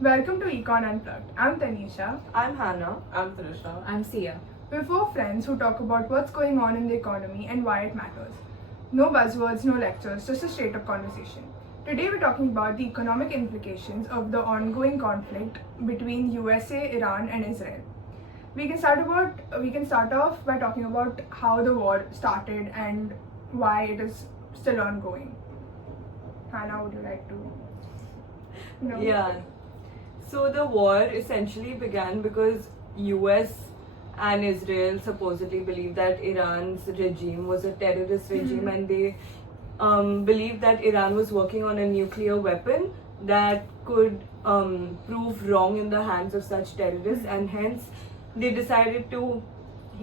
Welcome to Econ Unplugged. I'm Tanisha. I'm Hannah. I'm Trisha. I'm Sia. We're four friends who talk about what's going on in the economy and why it matters. No buzzwords, no lectures, just a straight up conversation. Today we're talking about the economic implications of the ongoing conflict between USA, Iran, and Israel. We can start off by talking about how the war started and why it is still ongoing. Hannah, would you like to? No. Yeah. So the war essentially began because US and Israel supposedly believed that Iran's regime was a terrorist regime, and they believed that Iran was working on a nuclear weapon that could prove wrong in the hands of such terrorists, and hence they decided to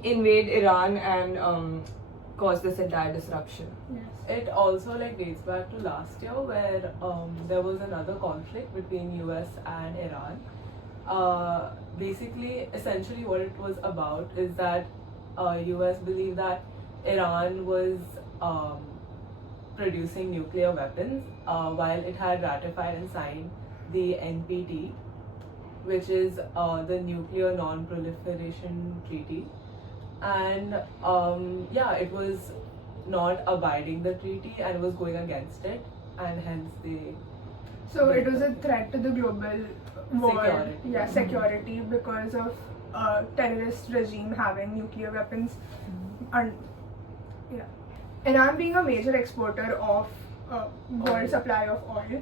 invade Iran and cause this entire disruption. Yes. It also dates back to last year where there was another conflict between US and Iran. Basically, essentially what it was about is that US believed that Iran was producing nuclear weapons while it had ratified and signed the NPT, which is the Nuclear Non-Proliferation Treaty. And it was not abiding the treaty and was going against it, and hence they So it was a threat to the global war, Security. security because of a terrorist regime having nuclear weapons. And Iran being a major exporter of world supply of oil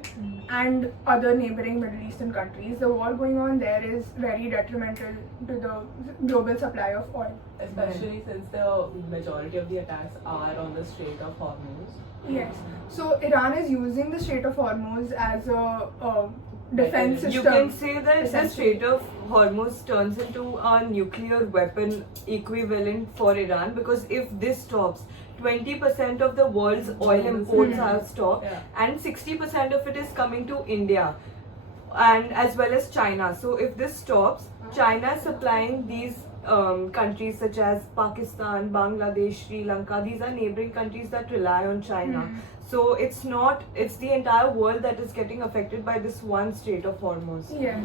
and other neighboring Middle Eastern countries, the war going on there is very detrimental to the global supply of oil. especially since the majority of the attacks are on the Strait of Hormuz. Yes. So Iran is using the Strait of Hormuz as a defense system. You can say that the essentially. Strait of Hormuz turns into a nuclear weapon equivalent for Iran, because if this stops, 20% of the world's oil imports are stopped, Yeah. and 60% of it is coming to India and as well as China. So if this stops, China is supplying these countries such as Pakistan, Bangladesh, Sri Lanka. These are neighboring countries that rely on China. So it's the entire world that is getting affected by this one Strait of Hormuz. Yes.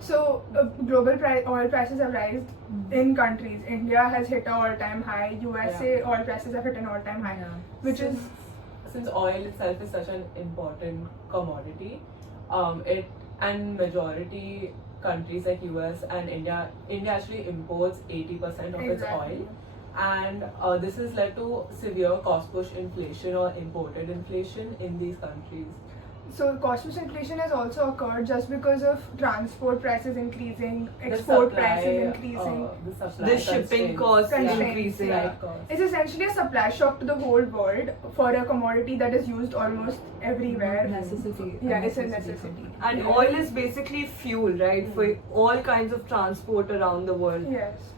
So global oil prices have risen in countries. India has hit an all-time high. USA oil prices have hit an all-time high, which is Since oil itself is such an important commodity, it and majority countries like US and India actually imports 80% of its Exactly. oil, and this has led to severe cost push inflation or imported inflation in these countries. so cost push inflation has also occurred just because of transport prices increasing, export prices increasing. The supply The shipping constraints. costs Constraints, increasing. yeah. Right costs. It's essentially a supply shock to the whole world for a commodity that is used almost everywhere. Necessity. Yeah, it's a necessity. And oil is basically fuel, right, for all kinds of transport around the world. Yes.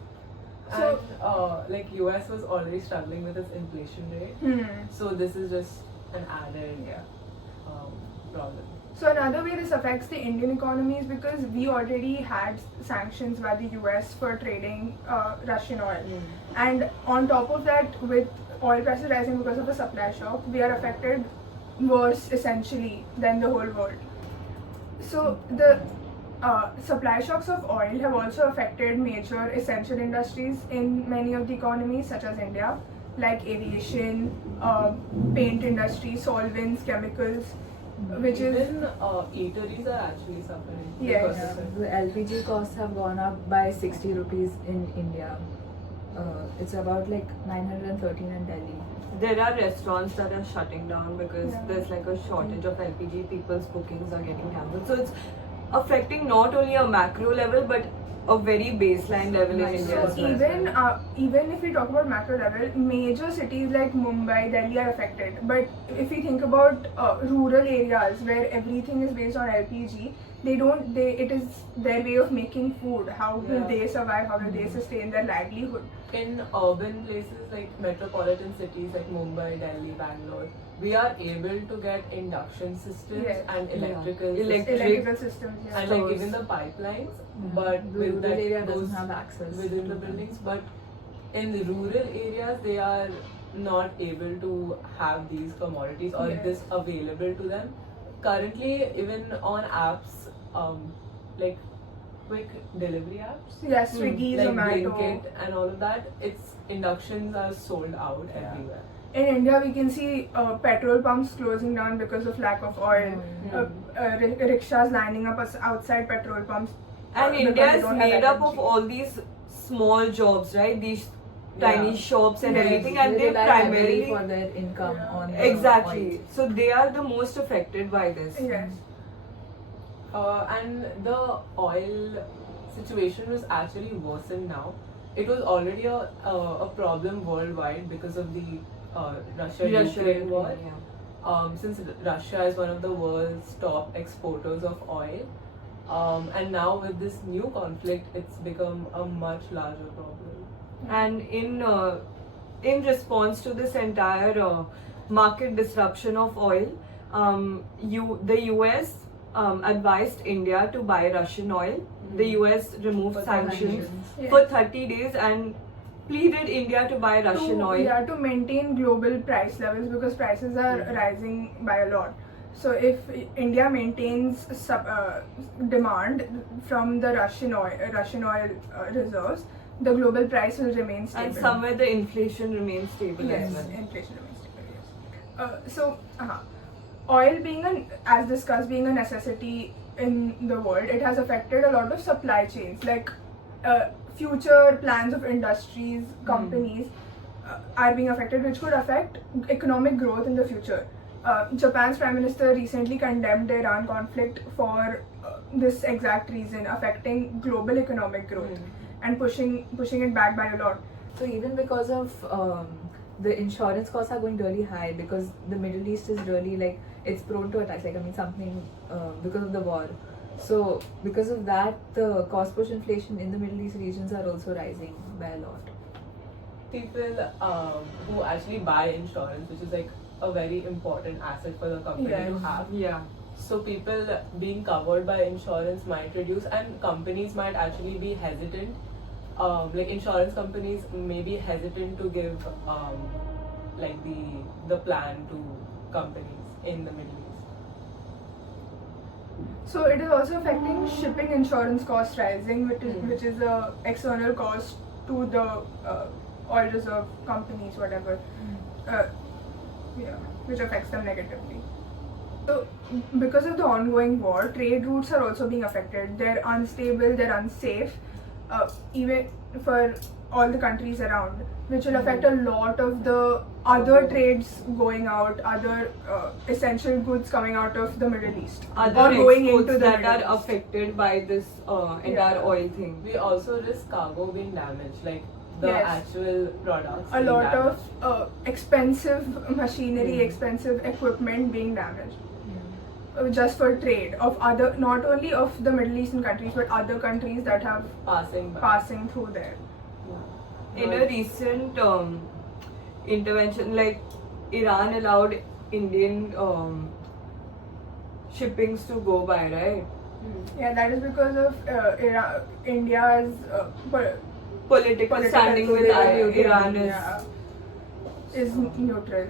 So And US was already struggling with its inflation rate, so this is just an added problem. So another way this affects the Indian economy is because we already had sanctions by the US for trading Russian oil. And on top of that, with oil prices rising because of the supply shock, we are affected worse essentially than the whole world. So the supply shocks of oil have also affected major essential industries in many of the economies, such as India, like aviation, paint industry, solvents, chemicals, which is Even eateries are actually suffering. Yes. because Yeah, of it. the LPG costs have gone up by 60 rupees in India. It's about 913 in Delhi. There are restaurants that are shutting down because Yeah. there's a shortage of LPG. People's bookings are getting cancelled. So it's affecting not only a macro level but a very baseline level in Nice. India so as well. even if we talk about macro level, major cities like Mumbai, Delhi are affected. But if we think about rural areas where everything is based on LPG, it is their way of making food. How will Yeah. they survive? How will they sustain their livelihood? In urban places like metropolitan cities like Mumbai, Delhi, Bangalore, we are able to get induction systems Yes. and electrical Electrical systems, yeah. and Stores. even the pipelines, Yeah. but The with rural that area those doesn't have access within to the them. buildings. But in the rural areas, they are not able to have these commodities or Yes. this available to them. Currently, even on apps, like quick delivery apps. Yes, Swiggy, Like Zomato. Blinkit and all of that, its inductions are sold out everywhere. In India, we can see petrol pumps closing down because of lack of oil. Rickshaws lining up outside petrol pumps. And because India they is don't have made up of LNG. all these small jobs, right? These tiny Yeah. shops and Yes, everything, and they rely heavily primarily for their income Yeah. on the exactly. oil. So they are the most affected by this. Yes. And the oil situation was actually worsened now. It was already a problem worldwide because of the Russia-Ukraine war. yeah. Since Russia is one of the world's top exporters of oil, and now with this new conflict, it's become a much larger problem. And in response to this entire market disruption of oil, the US advised India to buy Russian oil. The US removed For sanctions Yes. for 30 days and pleaded India to buy Russian oil. Yeah, to maintain global price levels because prices are rising by a lot. So if India maintains demand from the Russian oil reserves, the global price will remain stable. And somewhere the inflation remains stable Yes, as well. inflation remains stable. Yes. Oil as discussed, being a necessity in the world, it has affected a lot of supply chains. Like future plans of industries, companies are being affected, which could affect economic growth in the future. Japan's Prime Minister recently condemned the Iran conflict for this exact reason, affecting global economic growth and pushing it back by a lot. So even because of the insurance costs are going really high because the Middle East is really like it's prone to attacks. Like something because of the war. So because of that, the cost push inflation in the Middle East regions are also rising by a lot. People who actually buy insurance, which is like a very important asset for the company to Yes. have. Yeah. So people being covered by insurance might reduce, and companies might actually be hesitant. Like insurance companies may be hesitant to give like the plan to companies in the Middle East. So it is also affecting shipping insurance costs rising, which is a external cost to the oil reserve companies, whatever. Which affects them negatively. So because of the ongoing war, trade routes are also being affected. They're unstable, they're unsafe, even for all the countries around, which will affect a lot of the other trades going out, other essential goods coming out of the Middle East Other or going exports into the that Middle are East. affected by this entire Yeah. oil thing. We also risk cargo being damaged, like the Yes. actual products. A being lot damaged. of expensive machinery, expensive equipment being damaged. Just for trade of other, not only of the Middle Eastern countries, but other countries that have passing through there. In a recent intervention, like Iran allowed Indian shippings to go by, right? Yeah, that is because of India's Political standing with Iran is neutral.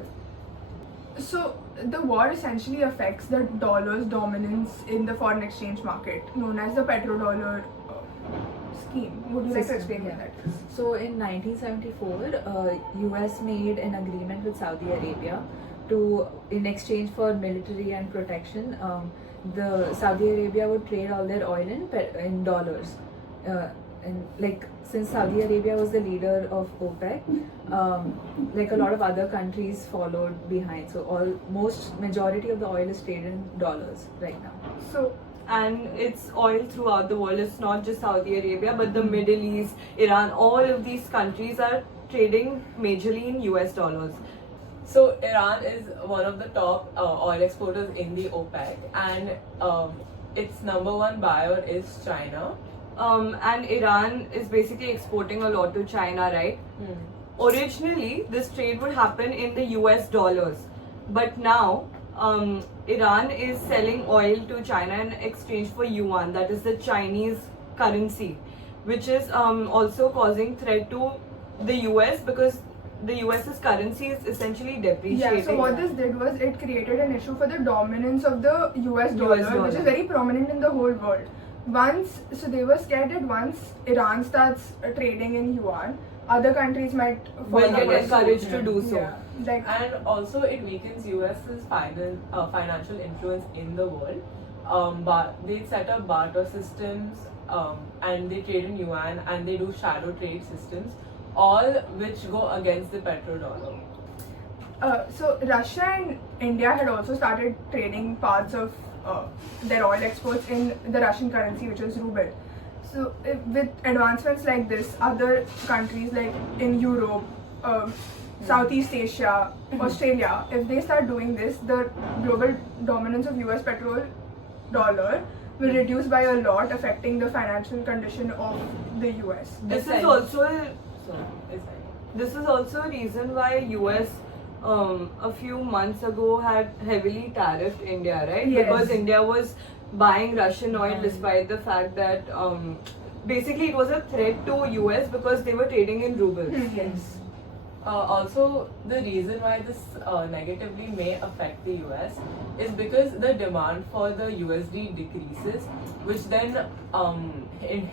So the war essentially affects the dollar's dominance in the foreign exchange market, known as the petrodollar scheme. Would you like to System, explain yeah. what that is? So in 1974, US made an agreement with Saudi Arabia to, in exchange for military and protection, the Saudi Arabia would trade all their oil in dollars. And like since Saudi Arabia was the leader of OPEC, like a lot of other countries followed behind. So majority of the oil is traded in dollars right now. So And it's oil throughout the world. It's not just Saudi Arabia, but the Middle East, Iran, all of these countries are trading majorly in US dollars. So Iran is one of the top oil exporters in the OPEC, and its number one buyer is China. And Iran is basically exporting a lot to China, right? Originally, this trade would happen in the US dollars, but now Iran is selling oil to China in exchange for yuan, that is the Chinese currency, which is also causing threat to the US because the US's currency is essentially depreciating. yeah, so what this did was it created an issue for the dominance of the US dollar, which dollar. is very prominent in the whole world. so they were scared that once Iran starts trading in yuan, other countries might Will follow get suit. encouraged to do so. Yeah. Like, And also, it weakens US's financial influence in the world. But they set up barter systems, and they trade in yuan, and they do shadow trade systems, all which go against the petrodollar. so Russia and India had also started trading parts of their oil exports in the Russian currency, which is ruble. So with advancements like this, other countries like in Europe, Southeast Asia, Australia, if they start doing this, the global dominance of US petrol dollar will reduce by a lot, affecting the financial condition of the US. This is Essentially. also So, it's like, This is also a reason why US a few months ago had heavily tariffed India, right? Yes. Because India was buying Russian oil despite the fact that basically it was a threat to US because they were trading in rubles. Yes. also, the reason why this negatively may affect the US is because the demand for the USD decreases, which then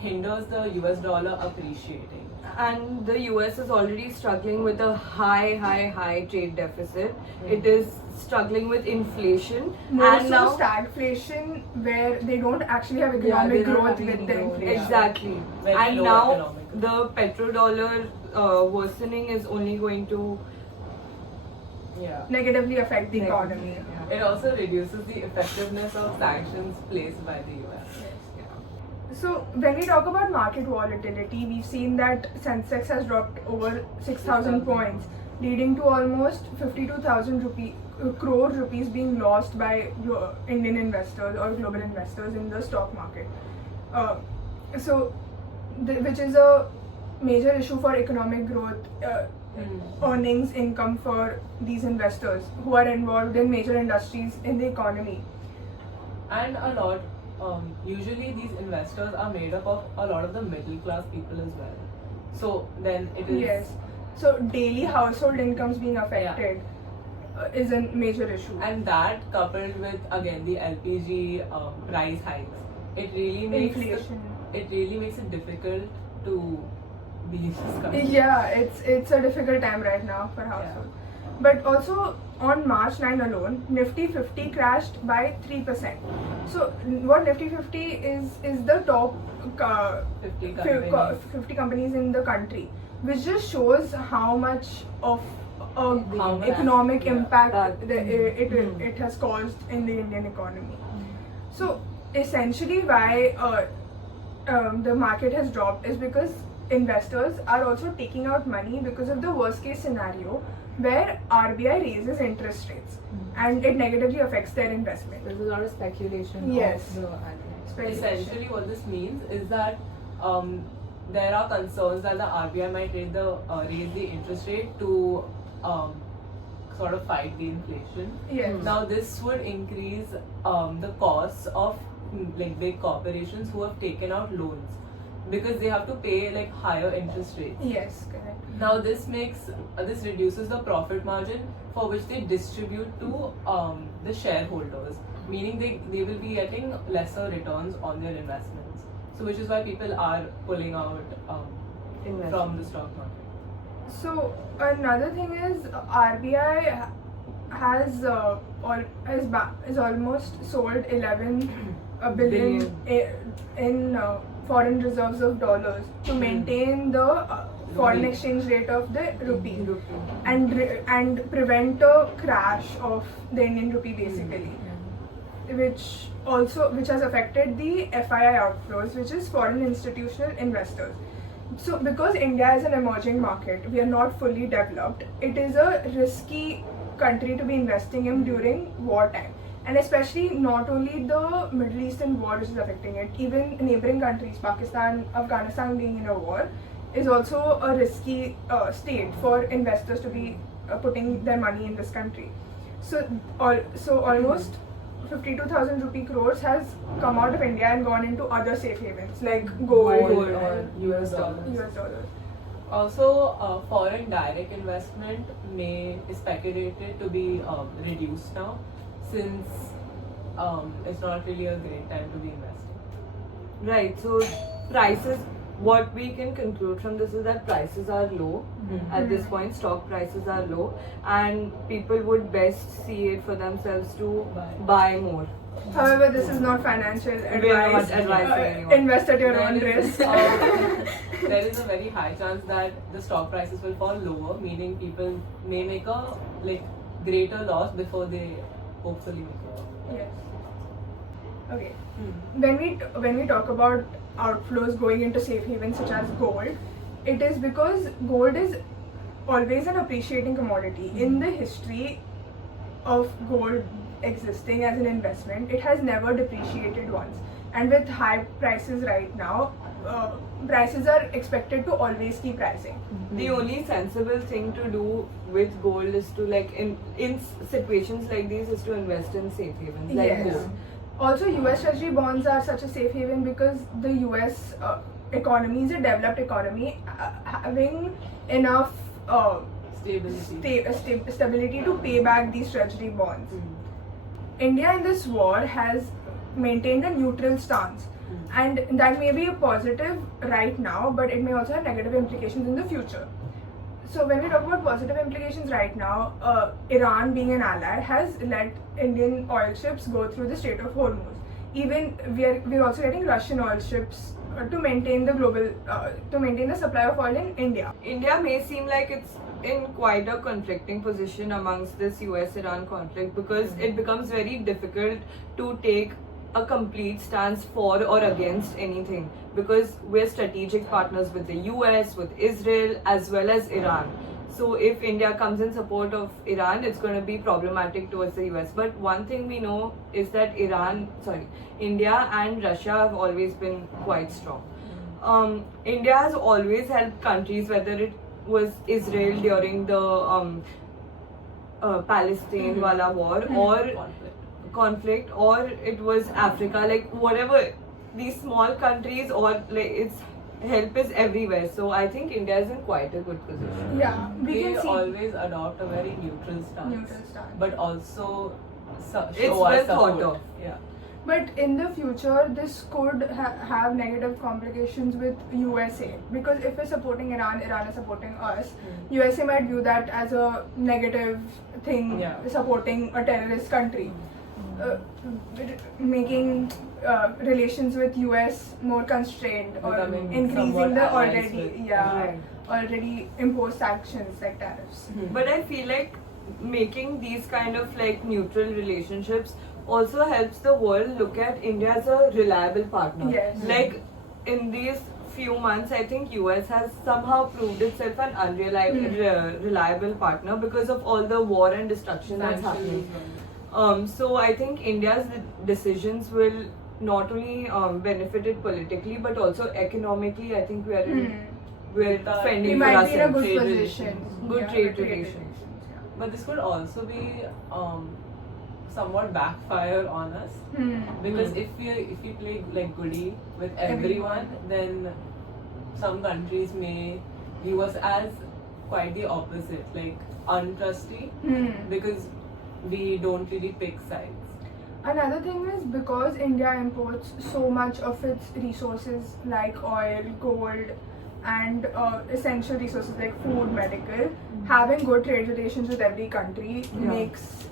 hinders the US dollar appreciating. And the US is already struggling with a high trade deficit. It is struggling with inflation. More and so now stagflation, where they don't actually have they economic don't growth have any with the growth. inflation. Exactly. Very And low now economic growth. the petrodollar worsening is only going to Yeah. Negatively affect the economy. It also reduces the effectiveness of sanctions placed by the US. So when we talk about market volatility, we've seen that Sensex has dropped over 6,000 points, leading to almost 52,000 crore rupees being lost by Indian investors or global investors in the stock market. Which is a major issue for economic growth, earnings, income for these investors who are involved in major industries in the economy. And a lot, usually these investors are made up of a lot of the middle class people as well. So then it is. Yes. So daily household incomes being affected is a major issue. And that coupled with again the LPG price hikes, it really makes Inflation. it really makes it difficult to be in this country. Yeah, it's a difficult time right now for household. But also on March 9 alone, Nifty 50 crashed by 3%. So what Nifty 50 is the top 50 companies. 50 companies in the country, which just shows how much of a How economic yeah. impact it has caused in the Indian economy. So essentially why the market has dropped is because investors are also taking out money because of the worst case scenario where RBI raises interest rates and it negatively affects their investment. There's a lot of speculation Yes. of the RBI. Speculation. Essentially, what this means is that there are concerns that the RBI might raise the interest rate to sort of fight the inflation. Yes. Now, this would increase the costs of like big corporations who have taken out loans because they have to pay like higher interest rates. Yes, correct. Now, this reduces the profit margin for which they distribute to the shareholders, meaning they will be getting lesser returns on their investments. So, which is why people are pulling out from the stock market. So another thing is RBI has almost sold 11 billion in foreign reserves of dollars to maintain the foreign exchange rate of the rupee and prevent a crash of the Indian rupee basically, which has affected the FII outflows, which is foreign institutional investors. So because India is an emerging market, we are not fully developed, it is a risky country to be investing in during wartime. And especially not only the Middle Eastern war which is affecting it, even neighboring countries, Pakistan, Afghanistan being in a war, is also a risky state for investors to be putting their money in this country. So almost 52,000 rupee crores has come out of India and gone into other safe havens like gold or US dollars. US dollars. Also, foreign direct investment is speculated to be reduced now, since it's not really a great time to be investing. Right. So prices. What we can conclude from this is that prices are low. At this point, stock prices are low, and people would best see it for themselves to buy more. However, this is not financial We are not advice. advising anyone. Invest at your own There is, risk. there is a very high chance that the stock prices will fall lower, meaning people may make a greater loss before they hopefully make a profit. Yes. Okay. When we talk about outflows going into safe havens such as gold, it is because gold is always an appreciating commodity. In the history of gold existing as an investment, it has never depreciated once. And with high prices right now, prices are expected to always keep rising. The only sensible thing to do with gold is to in situations like these is to invest in safe havens like Yes. gold. Also, US Treasury bonds are such a safe haven because the US economy is a developed economy, having enough Stability. stability to pay back these Treasury bonds. India in this war has maintained a neutral stance, and that may be a positive right now, but it may also have negative implications in the future. So when we talk about positive implications right now, Iran being an ally has let Indian oil ships go through the Strait of Hormuz. Even we're also getting Russian oil ships to maintain the supply of oil in India. India may seem like it's in quite a conflicting position amongst this US-Iran conflict because it becomes very difficult to take a complete stance for or against anything because we're strategic partners with the US, with Israel, as well as Iran. So if India comes in support of Iran, it's going to be problematic towards the US. But one thing we know is that India and Russia have always been quite strong. India has always helped countries, whether it was Israel during the Palestine wala war or conflict, or it was Africa, whatever, these small countries, or its help is everywhere. So I think India is in quite a good position. Yeah, we They can see always adopt a very neutral stance, but also show It's us well support. thought of. Yeah. But in the future, this could have negative complications with USA, because if we're supporting Iran, Iran is supporting us. USA might view that as a negative thing, supporting a terrorist country, making relations with US more constrained or Becoming increasing somewhat the allies with- already imposed sanctions like tariffs. But I feel like making these kind of neutral relationships also helps the world look at India as a reliable partner. Yes. In these few months, I think US has somehow proved itself an unreliable partner because of all the war and destruction that's happening. So I think India's decisions will not only benefit it politically but also economically. I think we're We fending for might be in a ourselves. good Trade position. Good trade relations. But this could also be somewhat backfire on us because if we play goody with everyone, then some countries may view us as quite the opposite, untrusty, because we don't really pick sides. Another thing is, because India imports so much of its resources like oil, gold, and essential resources like food, medical, having good trade relations with every country makes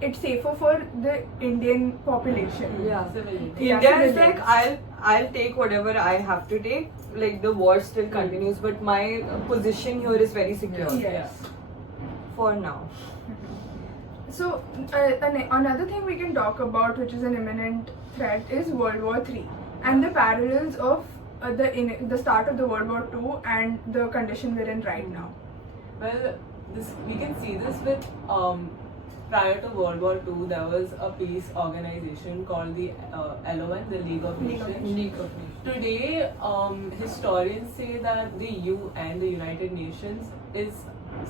it safer for the Indian population. Yeah. Civility. India is civilians. I'll take whatever I have to take. The war still continues, but my position here is very secure Yes. for now. So another thing we can talk about, which is an imminent threat, is World War III and the parallels of the start of the World War II and the condition we're in right now. Well, we can see this with prior to World War II, there was a peace organization called the LON, the League of Nations. Today, historians say that the UN, the United Nations, is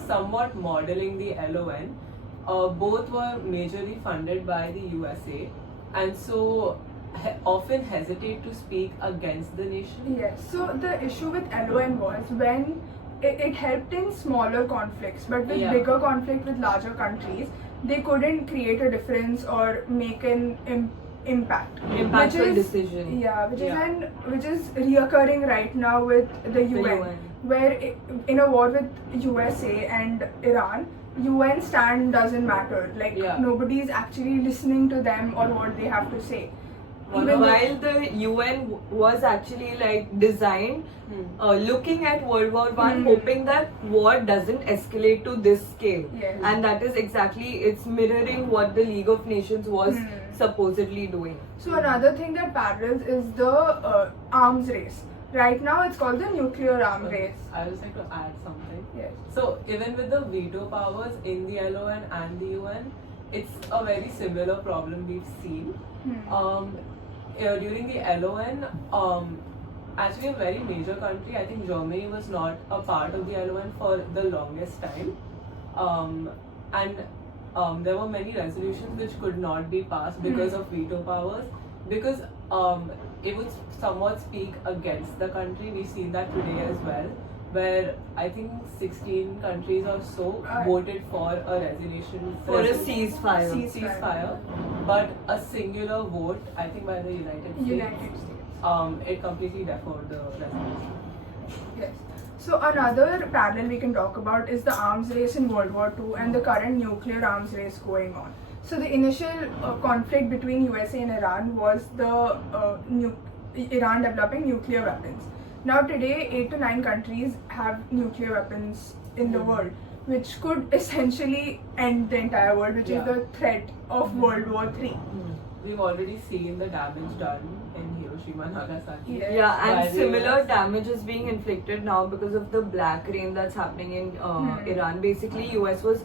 somewhat modeling the LON. Both were majorly funded by the USA, and so often hesitate to speak against the nation. Yes. So the issue with LON was when it helped in smaller conflicts, but with bigger conflict with larger countries, they couldn't create a difference or make an impact. Impactful Which is- decision. Yeah, Yeah. which is reoccurring right now with the UN, UN. where in a war with USA and Iran, UN stand doesn't matter. Like Yeah. nobody's actually listening to them or what they have to say. While Even the UN was actually like designed looking at World War One, Hmm. hoping that war doesn't escalate to this scale, Yes. and that is exactly it's mirroring what the League of Nations was Hmm. supposedly doing. So another thing that parallels is the arms race. Right now it's called the nuclear arm race. I would like to add something. Yes. So even with the veto powers in the LON and the UN, it's a very similar problem we've seen. Hmm. During the LON, actually a very major country, I think Germany was not a part of the LON for the longest time. And there were many resolutions which could not be passed because of veto powers, because it would somewhat speak against the country. We've seen that today as well, where I think 16 countries or so voted for a resolution For a ceasefire. ceasefire, but a singular vote, I think by the United States, United States. it completely deferred the resolution. Yes. So another parallel we can talk about is the arms race in World War II and the current nuclear arms race going on. So the initial conflict between USA and Iran was the Iran developing nuclear weapons. Now today, 8 to 9 countries have nuclear weapons in the world, which could essentially end the entire world, which is Yeah. the threat of World War III. We've already seen the damage done in Hiroshima and Nagasaki. Yes. Yeah, By and the similar US. damage is being inflicted now because of the black rain that's happening in Iran. Basically, US was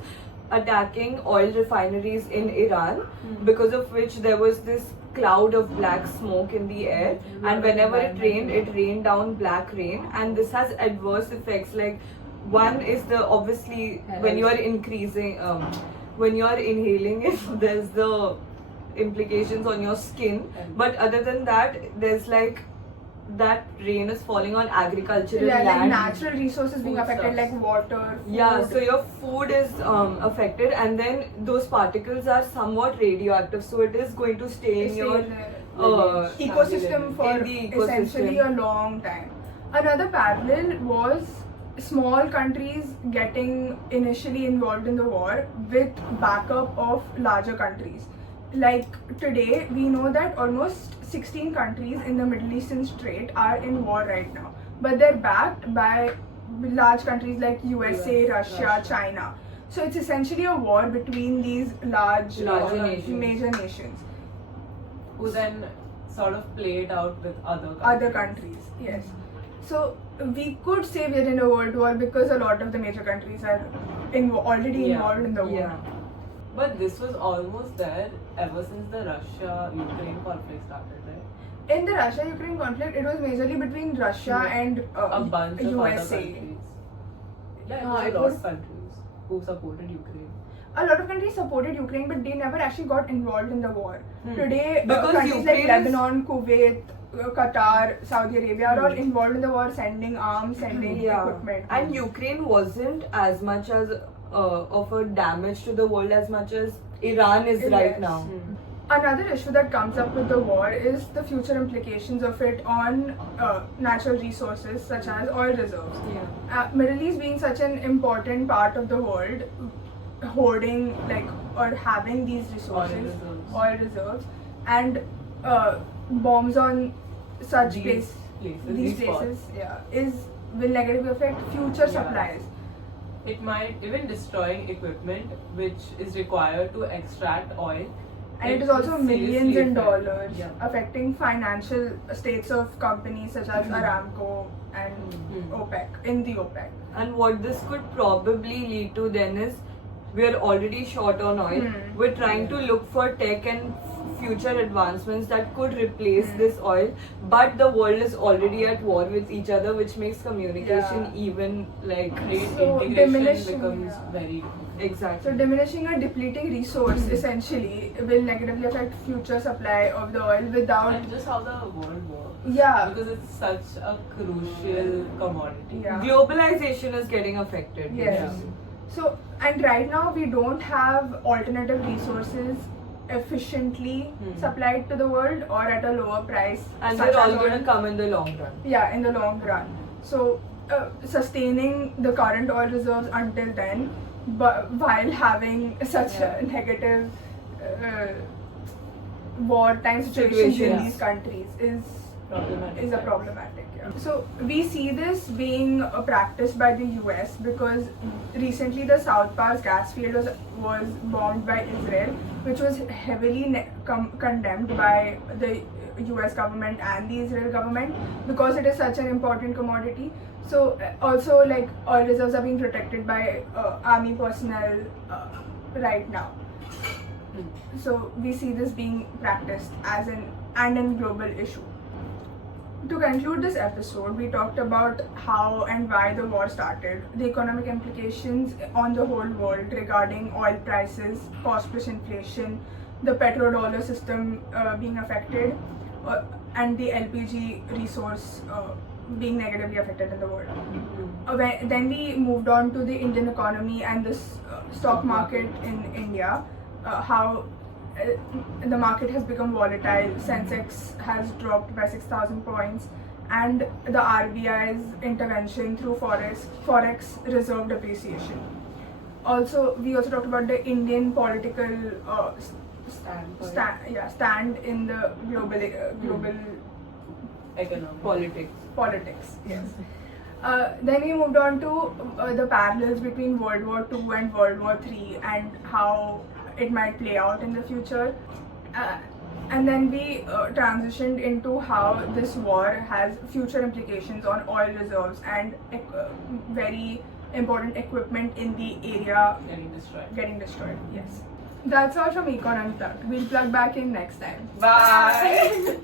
attacking oil refineries in Iran, because of which there was this cloud of black smoke in the air, and whenever it rained down black rain, and this has adverse effects. Like, one is the obviously when you are increasing when you are inhaling it, there's the implications on your skin, but other than that, there's like that rain is falling on agricultural Yeah, like land. natural resources being affected, Foodstuffs. like water, food. Yeah, so your food is affected, and then those particles are somewhat radioactive, so it is going to stay in stay your in the ecosystem for In the ecosystem. essentially a long time. Another parallel was small countries getting initially involved in the war with backup of larger countries. Like today, we know that almost 16 countries in the Middle Eastern Strait are in war right now, but they're backed by large countries like USA, Russia, China. So it's essentially a war between these Larger nations. major nations. Who then sort of play it out with Other countries, yes. So we could say we're in a world war because a lot of the major countries are already Yeah. involved in the war. Yeah. But this was almost there ever since the Russia-Ukraine conflict started, right? In the Russia-Ukraine conflict, it was majorly between Russia and A bunch of other USA. countries. Yeah, Ah, it it was a lot was- of countries who supported Ukraine. A lot of countries supported Ukraine, but they never actually got involved in the war. Today, Because countries like Ukraine is- Lebanon, Kuwait, Qatar, Saudi Arabia are all involved in the war, sending arms, sending equipment. And Ukraine wasn't as much as of a damage to the world as much as Iran is right Yes. now. Another issue that comes up with the war is the future implications of it on natural resources such as oil reserves. Yeah. Middle East being such an important part of the world, hoarding or having these resources, oil reserves, and bombs on such These these spots. places, will negatively affect future Yeah. supplies. It might even destroying equipment which is required to extract oil. And it is also millions in dollars, Yeah. affecting financial states of companies such as Aramco and OPEC, in the OPEC. And what this could probably lead to then is we are already short on oil. We're trying to look for tech and future advancements that could replace this oil, but the world is already at war with each other, which makes communication even like Trade So integration diminishing, becomes yeah. very difficult. exactly. So diminishing a depleting resource essentially will negatively affect future supply of the oil without. And just how the world works. Yeah. Because it's such a crucial commodity. Yeah. Globalization is getting affected. Yes. So, and right now we don't have alternative resources efficiently supplied to the world or at a lower price. And such they're all as going oil. to come in the long run. Yeah, in the long run. So, sustaining the current oil reserves until then, but while having such a negative wartime situations in Situations. these countries is Problematic. a problematic. Yeah. So we see this being practiced by the US because recently the South Pars gas field was bombed by Israel, which was heavily condemned by the US government and the Israel government because it is such an important commodity. So also like oil reserves are being protected by army personnel right now. So we see this being practiced as an global issue. To conclude this episode, we talked about how and why the war started, the economic implications on the whole world regarding oil prices, cost plus inflation, the petrodollar system being affected, and the LPG resource being negatively affected in the world. Then we moved on to the Indian economy and the stock market in India, how the market has become volatile. Sensex has dropped by 6,000 points, and the RBI's intervention through forex reserve depreciation. We also talked about the Indian political stand in the global Economic. Politics. Yes. Then we moved on to the parallels between World War II and World War III and how it might play out in the future. And then we transitioned into how this war has future implications on oil reserves and very important equipment in the area getting destroyed. Yes. That's all from Econ Unplugged. We'll plug back in next time. Bye.